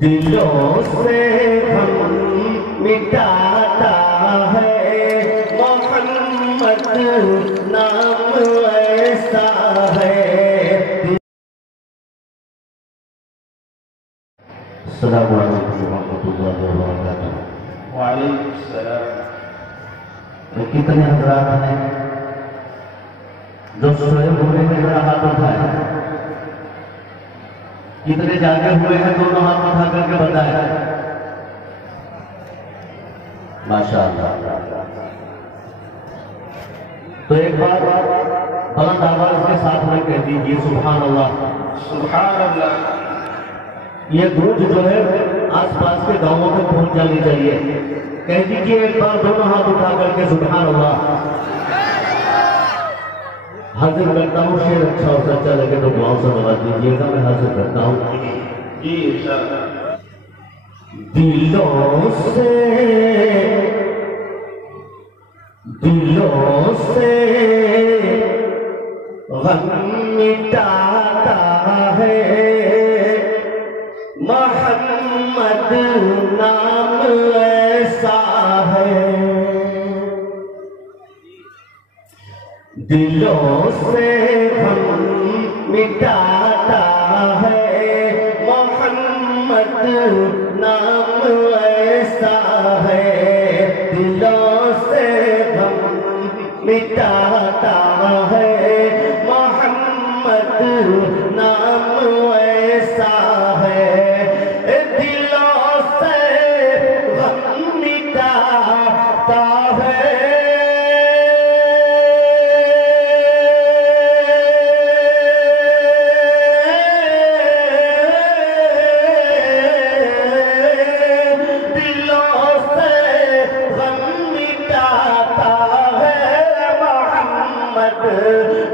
दिलों से हम मिटाता है मोहम्मद नाम ऐसा है। अस्सलामु अलैकुम रहमतुल्लाहि व बरकातुहू। वालेकुम सलाम। तो कितने हजरात हैं जो सोए हुए हैं, जरा हाथ उठाए। कितने जागे हुए हैं, दोनों हाथ उठा करके बताए। माशाअल्लाह। तो एक बार बुलंद आवाज के साथ में कह दीजिए सुभान अल्लाह। सुभान अल्लाह। ये गूंज जो है आसपास के गांवों में पहुंच जानी चाहिए। कह दीजिए एक बार दोनों हाथ उठा करके सुभान अल्लाह। हाजिर करता हूँ, शेर अच्छा और सच्चा लगे तो दुआओं से नवाज दीजिएगा। मैं हाजिर करता हूँ जी इंशाअल्लाह। दिलों से गम मिटाता है मोहम्मद नाम ऐसा है। दिलों से हम मिटाता है मोहम्मद नाम ऐसा है। दिलों से हम मिटाता है मोहम्मद नाम ऐसा है। दिलों से हम मिटाता है।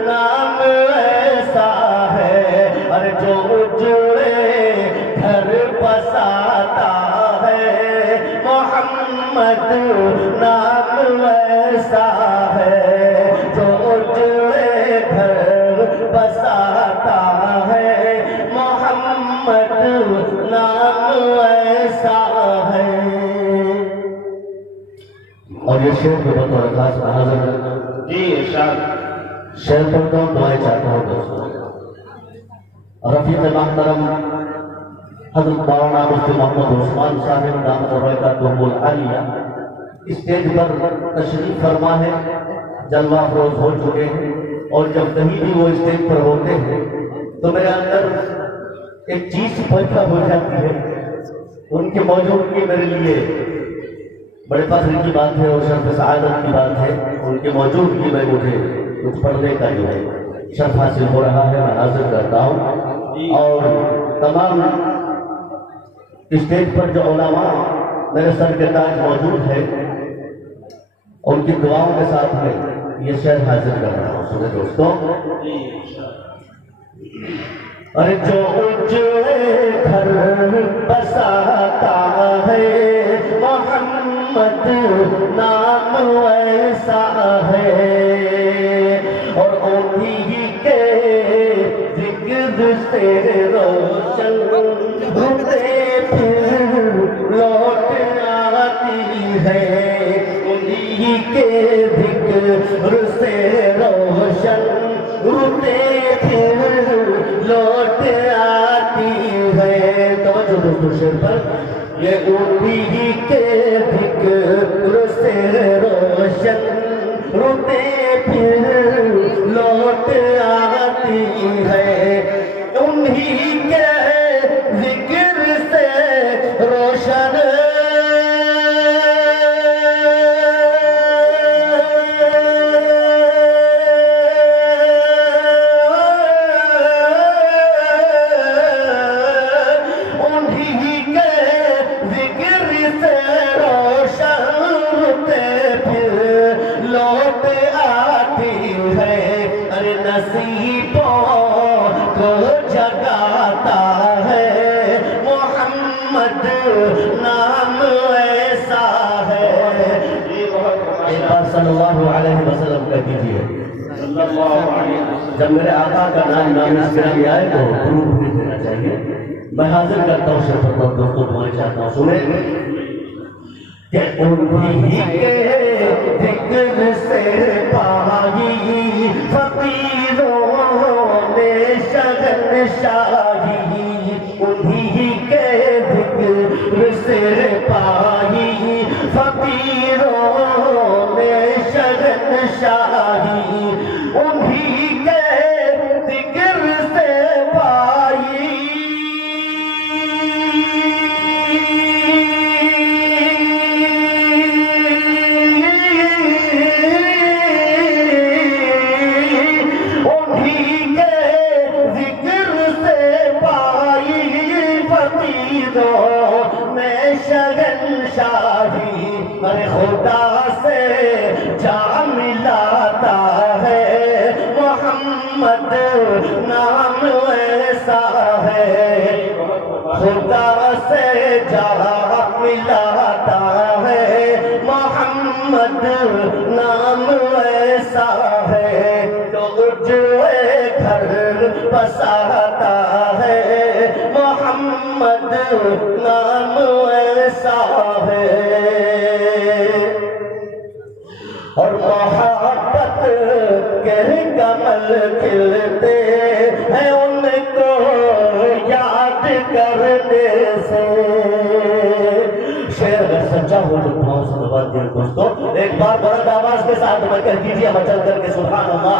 नाम ऐसा है। और जो उजड़े घर बसाता है मोहम्मद नाम ऐसा है। जो उजड़े घर बसाता है मोहम्मद नाम ऐसा है। और ये शेर को बतौर खास हाजिर जी इरशाद। शेर पढ़ता हूँ, दुआएं चाहता हूँ दोस्तों। रफीक मोहतरम हज़रत मौलाना मुफ्ती मोहम्मद उस्मान साहिब दामत बरकातुहुल आलिया स्टेज पर तशरीफ फरमा है, जलवा अफरोज हो चुके हैं। और जब कहीं भी वो स्टेज पर होते हैं तो मेरे अंदर एक चीज पैदा हो जाती है। उनके मौजूदगी मेरे लिए बड़े फख्र की बात है और शर्फ सआदत की बात है। उनके मौजूदगी में मुझे कुछ पढ़ने का जो है शर्फ हासिल हो रहा है। मैं हाजिर करता हूँ और तमाम स्टेज पर जो उलमा मेरे सर के ताज मौजूद है उनकी दुआओं के साथ में ये शेर हाजिर कर रहा हूँ। सुने दोस्तों। अरे जो उजड़े घर बसाता है मोहम्मद नाम ऐसा है। और उन्हीं के जिक्र से रोशन होते फिर लौट आती है। उन्हीं के जिक्र से रोशन होते फिर लौट आती है। तो दोस्तों शेर पर ये उन्हीं के जिक्र से रोशन होते फिर लौट आती है। उन्हीं के जिक्र से रोशन नसीबों को जगाता है मोहम्मद नाम ऐसा है। एक बार सल्लल्लाहु अलैहि वसल्लम कह दीजिए। जब मेरे आका का नाम नाम इसके आगे आए तो प्रूफ नहीं देना चाहिए। मैं हाजिर करता हूँ शेर फरमान दोस्तों तुम्हारे चाहता हूँ सुने कि उन्हीं के जिक्र से पाई फकीरों ने शहंशाही, उन्हीं के जिक्र से पाई फकीरों ने शहंशाही, उन्हीं के जिक्र से पाई शहंशाही। अरे खुदा से जा मिलाता है मोहम्मद नाम ऐसा है, खुदा से जा मिलाता है मोहम्मद नाम ऐसा है, तो जो घर बसाता है मोहम्मद नाम ऐसा है। और मोहब्बत के कमल खिलते हैं उनको याद करने से। शेर सच्चा हो तो भाव से दबा दिया दोस्तों, एक बार बुलंद आवाज के साथ मैं कह दीजिए मचल करके सुभान अल्लाह।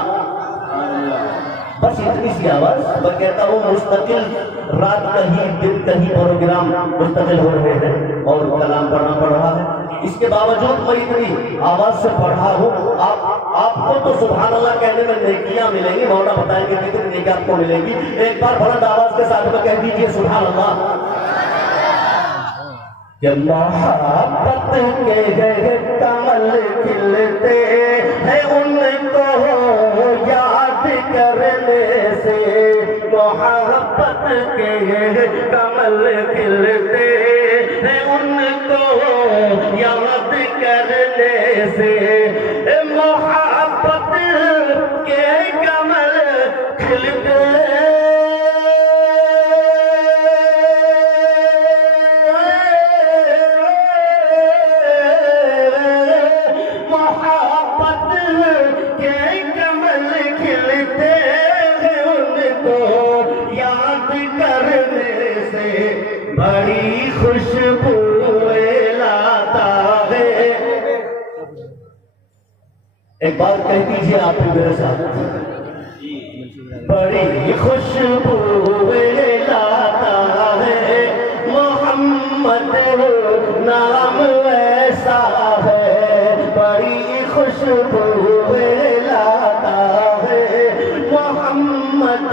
बस इतनी सी आवाज मैं कहता हूँ मुस्तकिल रात कहीं दिन कहीं प्रोग्राम मुस्तकिल हो रहे हैं और कलाम पढ़ना पड़ रहा है, इसके बावजूद मैं इतनी आवाज से पढ़ा हूँ। आपको तो सुभान अल्लाह कहने में नेकियां मिलेंगी, मौला बताएंगे कितनी नेकियां आपको मिलेंगी। एक बार बुलंद आवाज के साथ में कह दीजिए सुभान अल्लाह। मोहब्बत के कमल खिलते हैं उनको याद करने से, मोहब्बत के कमल खिलते हैं उनको याद करने से, मोहब्बत के कमल खिलते बड़ी खुशबू लाता है। एक बार कह दीजिए आप भी मेरे साथ, बड़ी खुशबू लाता है मोहम्मद नाम ऐसा है, बड़ी खुशबू लाता है मोहम्मद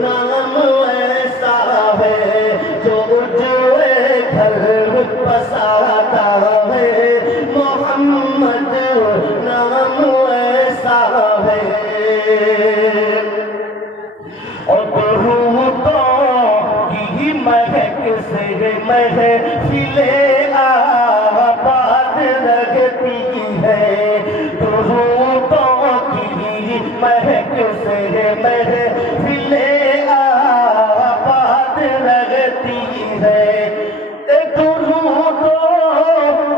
नाम ऐसा है, जो घर बसाता है मोहम्मद नाम ऐसा है। और दुरूदों की महक से महफिले आबाद लगती है, दुरूदों की महक से महफिले आबाद लगती है, दुरूदों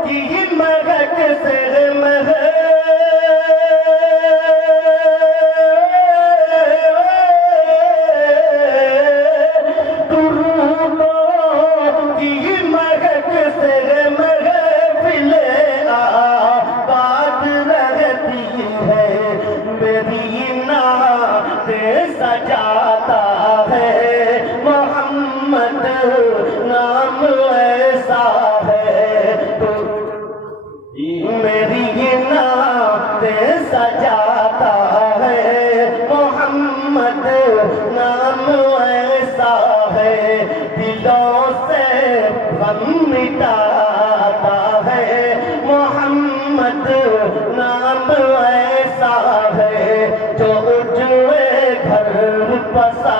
की महक से सजाता है मोहम्मद नाम ऐसा है, तो मेरी नात सजाता है मोहम्मद नाम ऐसा है, दिलों से गम मिटाता है मोहम्मद नाम ऐसा है, जो उजड़े घर बसा